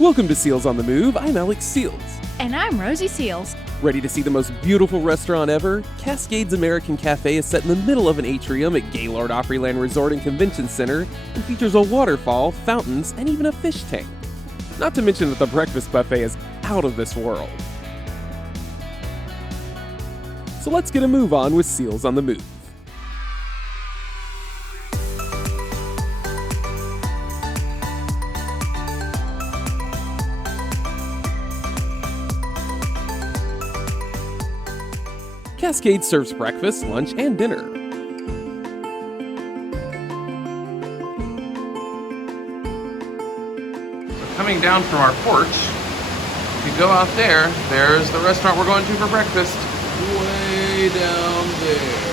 Welcome to Seals on the Move. I'm Alex Seals. And I'm Rozie Seals. Ready to see the most beautiful restaurant ever? Cascades American Café is set in the middle of an atrium at Gaylord Opryland Resort and Convention Center and features a waterfall, fountains, and even a fish tank. Not to mention that the breakfast buffet is out of this world. So let's get a move on with Seals on the Move. Cascades serves breakfast, lunch, and dinner. Coming down from our porch, if you go out there, there's the restaurant we're going to for breakfast. Way down there.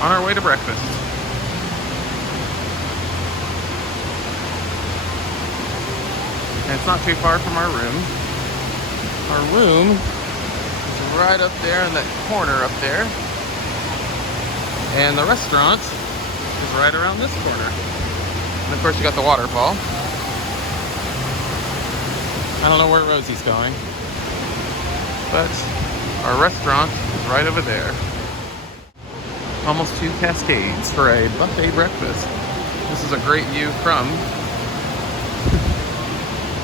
On our way to breakfast. And it's not too far from our room. Our room is right up there in that corner up there. And the restaurant is right around this corner. And of course you got the waterfall. I don't know where Rozie's going. But our restaurant is right over there. Almost to Cascades for a buffet breakfast. This is a great view from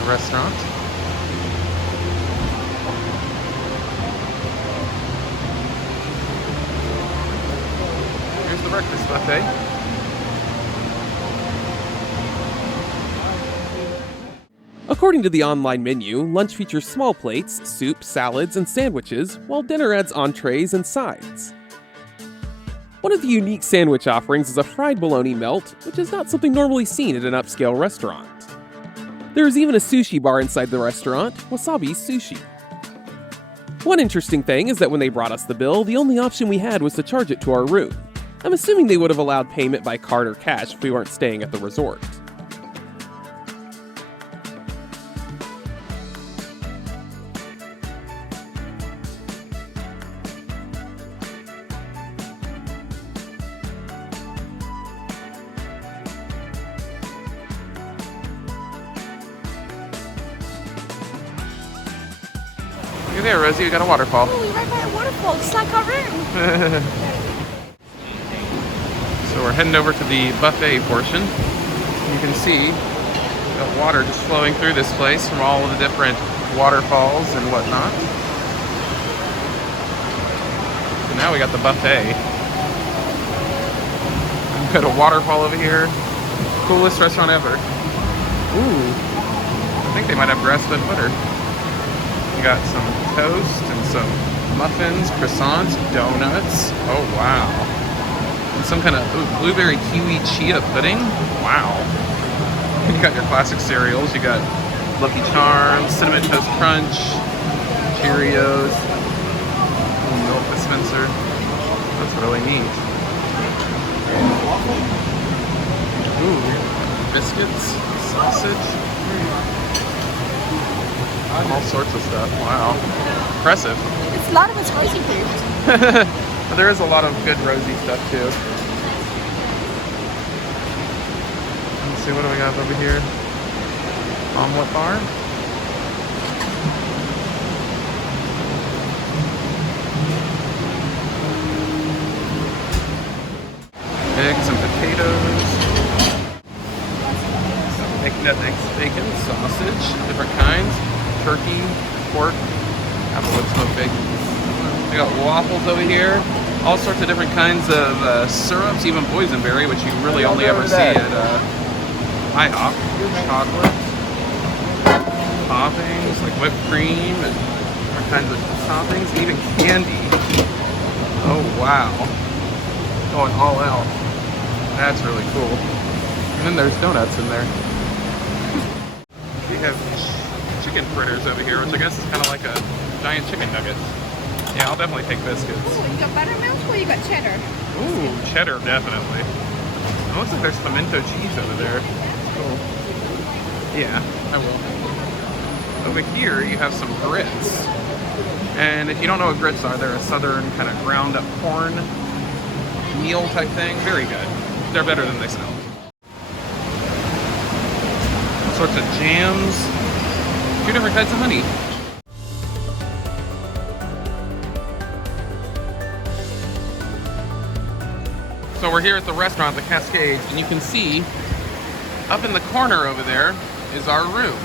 the restaurant. Here's the breakfast buffet. According to the online menu, lunch features small plates, soup, salads, and sandwiches, while dinner adds entrees and sides. One of the unique sandwich offerings is a fried bologna melt, which is not something normally seen at an upscale restaurant. There is even a sushi bar inside the restaurant, Wasabi Sushi. One interesting thing is that when they brought us the bill, the only option we had was to charge it to our room. I'm assuming they would have allowed payment by card or cash if we weren't staying at the resort. Look there, Rozie, we got a waterfall. Oh, we're right by a waterfall, just like our room. So we're heading over to the buffet portion. You can see the water just flowing through this place from all of the different waterfalls and whatnot. So now we got the buffet. We've got a waterfall over here. Coolest restaurant ever. Ooh, I think they might have grass-fed butter. We got some toast and some muffins, croissants, donuts. Oh wow. And some kind of blueberry kiwi chia pudding. Wow. You got your classic cereals. You got Lucky Charms, Cinnamon Toast Crunch, Cheerios, little milk dispenser. That's really neat. Ooh, biscuits, sausage. All sorts of stuff. Wow. Impressive. It's a lot of it's Rozie food. But there is a lot of good Rozie stuff too. Let's see, what do we got over here? Omelet bar. Eggs and potatoes. Bacon, sausage, different kinds. Turkey, pork, applewood smoked bacon. We got waffles over here. All sorts of different kinds of syrups, even boysenberry, which you really only ever see at IHOP. Chocolate, toppings like whipped cream and different kinds of toppings, and even candy. Oh wow, going all out. That's really cool. And then there's donuts in there. We have chicken fritters over here, which I guess is kind of like a giant chicken nugget. Yeah, I'll definitely take biscuits. Oh, you got buttermilk or you got cheddar? Ooh, cheddar, definitely. It looks like there's pimento cheese over there. Cool. Yeah, I will. Over here, you have some grits. And if you don't know what grits are, they're a southern kind of ground up corn meal type thing. Very good. They're better than they sound. sorts of jams, 2 different types of honey. So we're here at the restaurant, the Cascades, and you can see up in the corner over there is our room.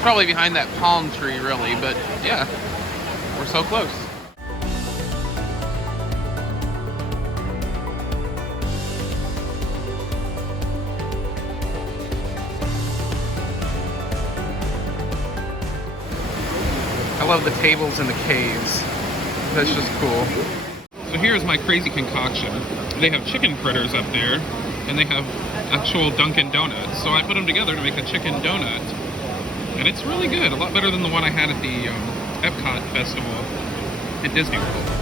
Probably behind that palm tree, really, but yeah, we're so close. I love the tables in the caves. That's just cool. So here's my crazy concoction. They have chicken fritters up there, and they have actual Dunkin' Donuts. So I put them together to make a chicken donut. And it's really good, a lot better than the one I had at the Epcot Festival at Disney World.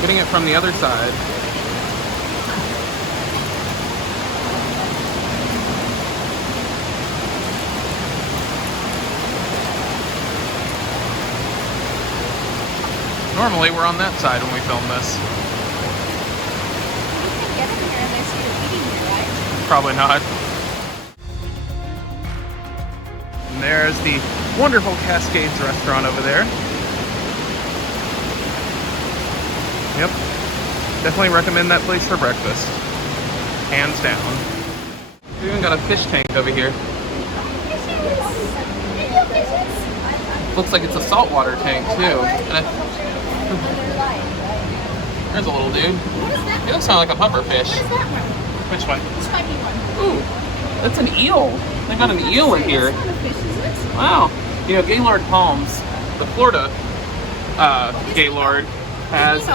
Getting it from the other side. Normally we're on that side when we film this. You can get in here and they see you eating here, right? Probably not. And there's the wonderful Cascades restaurant over there. Yep. Definitely recommend that place for breakfast. Hands down. We even got a fish tank over here. Looks like it's a saltwater tank too. And there's a little dude. He looks kind of like a puffer fish. What is that one? Which one? This might be one. Ooh, that's an eel. They got an eel in here. It's not a fish, is it? Wow. You know, Gaylord Palms, the Florida Gaylord, has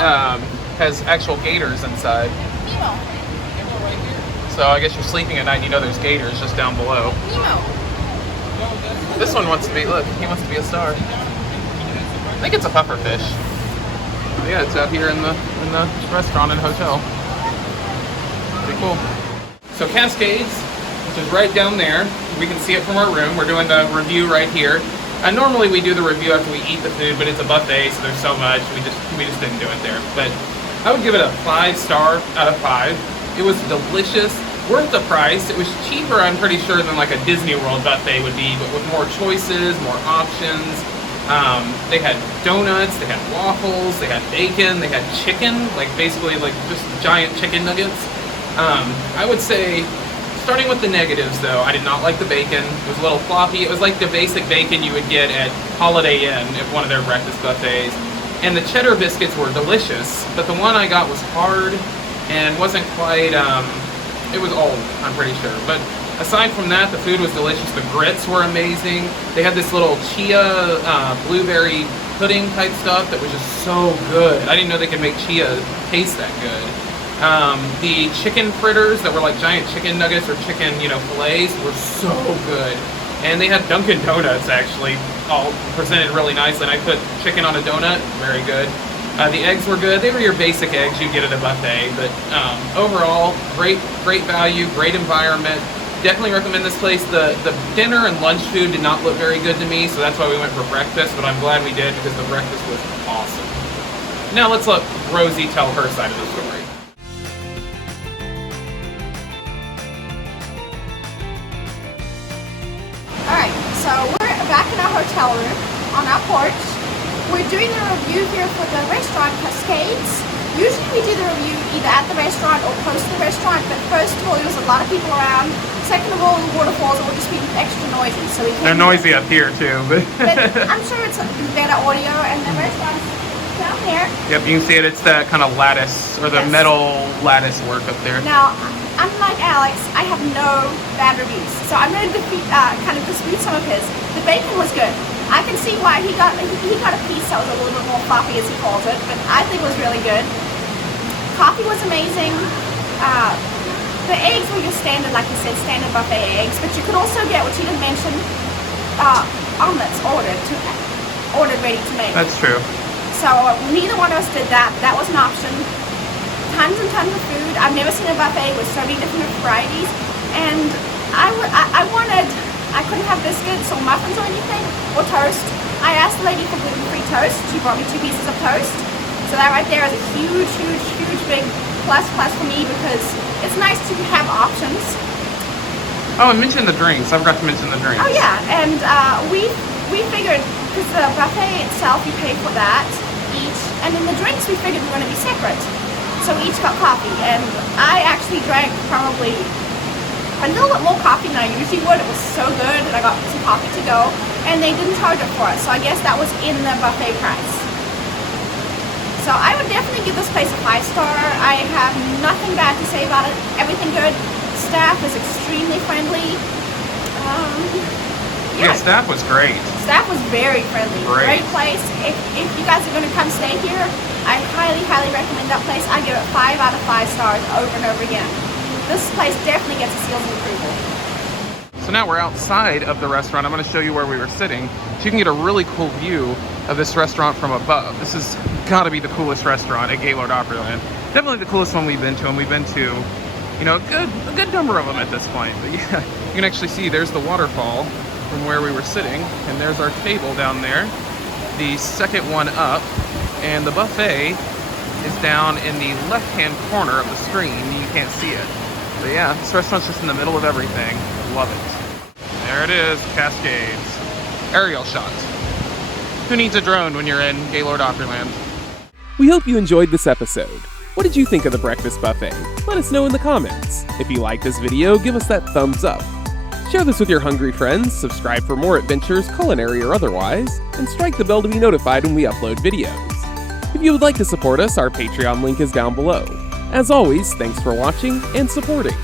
actual gators inside. Nemo. So I guess you're sleeping at night and you know there's gators just down below. Nemo. This one wants to be, look, he wants to be a star. I think it's a puffer fish. But yeah, it's out here in the restaurant and hotel. Pretty cool. So Cascades, which is right down there. We can see it from our room. We're doing the review right here. And normally we do the review after we eat the food, but it's a buffet, so there's so much, we just didn't do it there. But I would give it a 5-star out of 5. It was delicious, worth the price. It was cheaper, I'm pretty sure, than like a Disney World buffet would be, but with more choices, more options. They had donuts, they had waffles, they had bacon, they had chicken, like basically like just giant chicken nuggets. I would say, starting with the negatives though, I did not like the bacon. It was a little floppy. It was like the basic bacon you would get at Holiday Inn at one of their breakfast buffets. And the cheddar biscuits were delicious, but the one I got was hard and wasn't quite, it was old, I'm pretty sure. But aside from that, the food was delicious. The grits were amazing. They had this little chia blueberry pudding type stuff that was just so good. I didn't know they could make chia taste that good. The chicken fritters that were like giant chicken nuggets or chicken, fillets were so good. And they had Dunkin' Donuts actually, all presented really nicely. And I put chicken on a donut, very good. The eggs were good. They were your basic eggs you get at a buffet, but overall, great value, great environment. Definitely recommend this place. The dinner and lunch food did not look very good to me, so that's why we went for breakfast, but I'm glad we did because the breakfast was awesome. Now let's let Rozie tell her side of the story. Alright, so we're back in our hotel room on our porch. We're doing the review here for the restaurant Cascades. Usually we do the review either at the restaurant or close to the restaurant, but first of all, there was a lot of people around. Second of all, the waterfalls will just be extra noisy, so we They're noisy up here too, but I'm sure it's better audio, and the restaurant's down there. Yep, you can see it. It's that kind of lattice or the metal lattice work up there. Now, unlike Alex, I have no bad reviews, so I'm going to kind of dispute some of his. The bacon was good. I can see why he got a piece that was a little bit more floppy, as he calls it, but I think it was really good. Coffee was amazing. The eggs were your standard, like you said, standard buffet eggs, but you could also get, which he didn't mention, omelets ordered ready to make. That's true. So neither one of us did that. That was an option. tons and tons of food. I've never seen a buffet with so many different varieties, and I couldn't have biscuits or muffins or anything, or toast. I asked the lady for gluten-free toast. She brought me 2 pieces of toast. So that right there is a huge, huge, huge big plus for me, because it's nice to have options. Oh, and mention the drinks. I forgot to mention the drinks. Oh yeah, and we figured, because the buffet itself, you pay for that each, and then the drinks we figured were going to be separate. So we each got coffee, and I actually drank probably a little bit more coffee than I usually would. It was so good, and I got some coffee to go, and they didn't charge it for us, so I guess that was in the buffet price. So I would definitely give this place a 5-star. I have nothing bad to say about it. Everything good. Staff is extremely friendly. Yeah, staff was great. Staff was very friendly. Great place. If you guys are going to come stay here, I highly, highly recommend that place. I give it 5 out of 5 stars over and over again. This place definitely gets a seal of approval. So now we're outside of the restaurant. I'm going to show you where we were sitting, so you can get a really cool view of this restaurant from above. This has got to be the coolest restaurant at Gaylord Opryland. Definitely the coolest one we've been to, and we've been to, you know, a good number of them at this point. But yeah, you can actually see there's the waterfall from where we were sitting, and there's our table down there, the second one up, and the buffet is down in the left-hand corner of the screen. You can't see it. But yeah, this restaurant's just in the middle of everything. Love it. There it is, Cascades. Aerial shot. Who needs a drone when you're in Gaylord Opryland? We hope you enjoyed this episode. What did you think of the breakfast buffet? Let us know in the comments. If you liked this video, give us that thumbs up. Share this with your hungry friends, subscribe for more adventures, culinary or otherwise, and strike the bell to be notified when we upload videos. If you would like to support us, our Patreon link is down below. As always, thanks for watching and supporting.